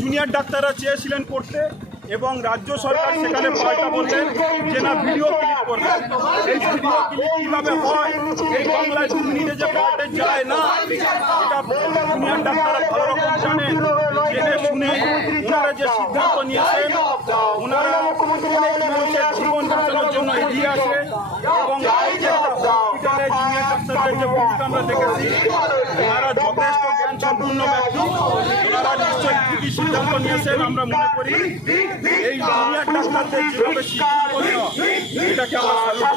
Junior ডাক্তাররা চেয়েছিলেন করতে এবং রাজ্য সরকার সেখানে পাল্টা বললেন যে, না ভিডিও ক্লিপ করবে। এই ভিডিও ক্লিপ কীভাবে হয়, এই বাংলায় দু মিনিটে যে পাল্টে যায় না, এটা জুনিয়র ডাক্তাররা ভালো রকম জানেন। জেনে শুনে ওনারা যে সিদ্ধান্ত নিয়েছেন ওনারা অনেক মানুষের জীবন বাঁচানোর জন্য এগিয়ে আসে এবং এই যে হসপিটালে জুনিয়র ডাক্তারদের যে ভূমিকা আমরা দেখেছি ওনারা যথেষ্ট জ্ঞান সম্পূর্ণ ব্যক্তি ওনারা নিশ্চয়ই ঠিকই সিদ্ধান্ত নিয়েছেন আমরা মনে করি এই ডাক্তারদের যেভাবে নেওয়া এটাকে আমরা মনে আশ্বাস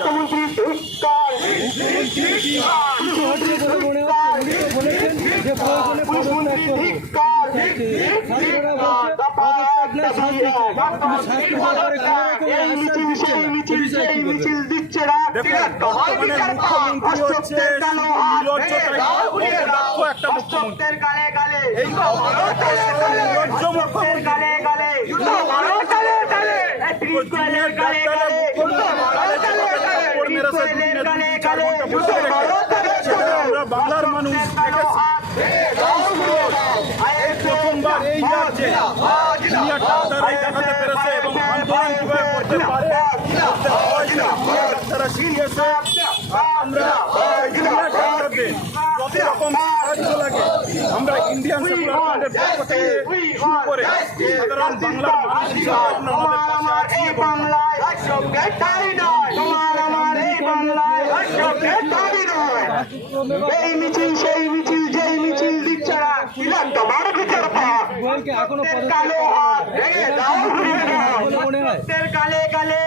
দিচ্ছে দেখুন বর্তমানে মুখ্যমন্ত্রী হচ্ছে একটা মুখ্যমন্ত্রী। এই নির্লজ্জ মুখ্যমন্ত্রী বাংলার মানুষ প্রথমবার এই রাজ্যে জুনিয়র ডাক্তাররাই দেখাতে পেরেছে এবং আন্দোলন কীভাবে করতে পারে করতে জুনিয়র ডাক্তাররা আমরা জুনিয়র ডাক্তারদের যত রকম সাহায্য লাগে আমরা ইন্ডিয়ান সেকুলার ফ্রন্টের পক্ষ থেকে শুরু করে সাধারণ বাংলার মানুষ হিসাবে আমরা আমাদের পাশে এই মিছিল সেই মিছিল যেই মিছিল দিচ্ছে না তোমার বিচার হাত কালে কালে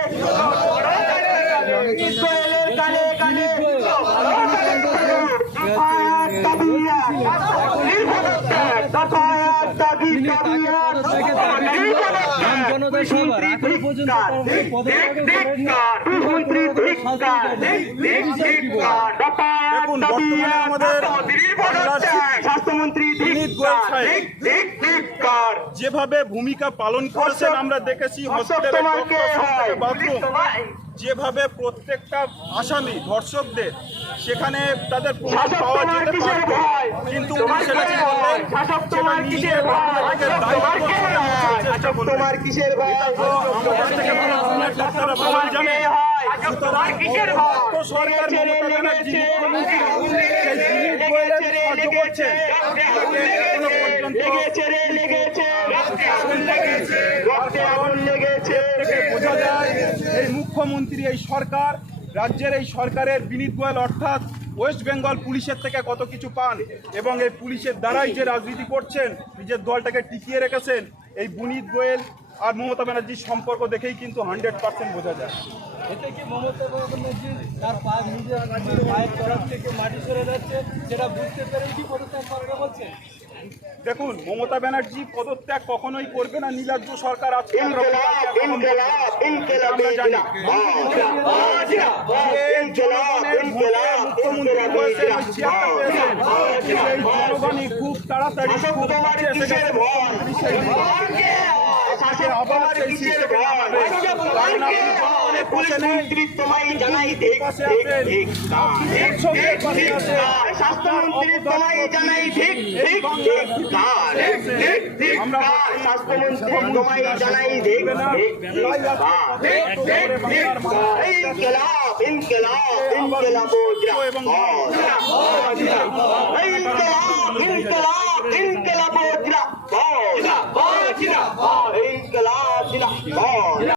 দেখুন বর্তমানে আমাদের বাংলার স্বাস্থ্যমন্ত্রী বিনীত গোয়েল সাহেব যেভাবে ভূমিকা পালন করেছেন আমরা দেখেছি হসপিটালের ডক্টর বাথরুম যেভাবে প্রত্যেকটা আসামি ধর্ষকদের সেখানে তাদের প্রমাণ পাওয়া যেতে পারত কিন্তু উনি সেটা কি সেটা তোমার কিসের আমাদের থেকে ডাক্তাররা জানে। সুতরাং সরকার মমতা ব্যানার্জি মুখ্যমন্ত্রী এখনও লেগেছে রে লেগেছে। রক্তে আগুন লেগেছে। বোঝা যায় এই মুখ্যমন্ত্রী এই সরকার রাজ্যের এই সরকারের বিনীত গোয়েল অর্থাৎ ওয়েস্ট বেঙ্গল পুলিশের থেকে কত কিছু পান এবং এই পুলিশের দ্বারাই যে রাজনীতি করছেন নিজের দলটাকে টিকিয়ে রেখেছেন এই বুনিত গোয়েল আর মমতা ব্যানার্জির সম্পর্ক দেখেই কিন্তু হান্ড্রেড পার্সেন্ট বোঝা যায়। এতে কি মমতা ব্যানার্জি তার পা নিজের পায়ের তরফ থেকে মাটি সরে যাচ্ছে সেটা বুঝতে পেরেই কি পদত্যাগ করবে বলছে দেখুন মমতা ব্যানার্জি পদত্যাগ কখনোই করবে না নীলাজ্য সরকার যে জনগণের মুখ্যমন্ত্রী জনগণই তাড়াতাড়ি আবার সেই সিস্টেমে নামাবে কারণ আপনি জনগণের তোমায় জানাই পাশে আছেন। স্বাস্থ্যমন্ত্রী তোমায় জানাই আমরা কার স্বাস্থ্যমন্ত্রী তোমায় জানাই ইনকেলাব ইনকেলাব ইনকেলাব এবং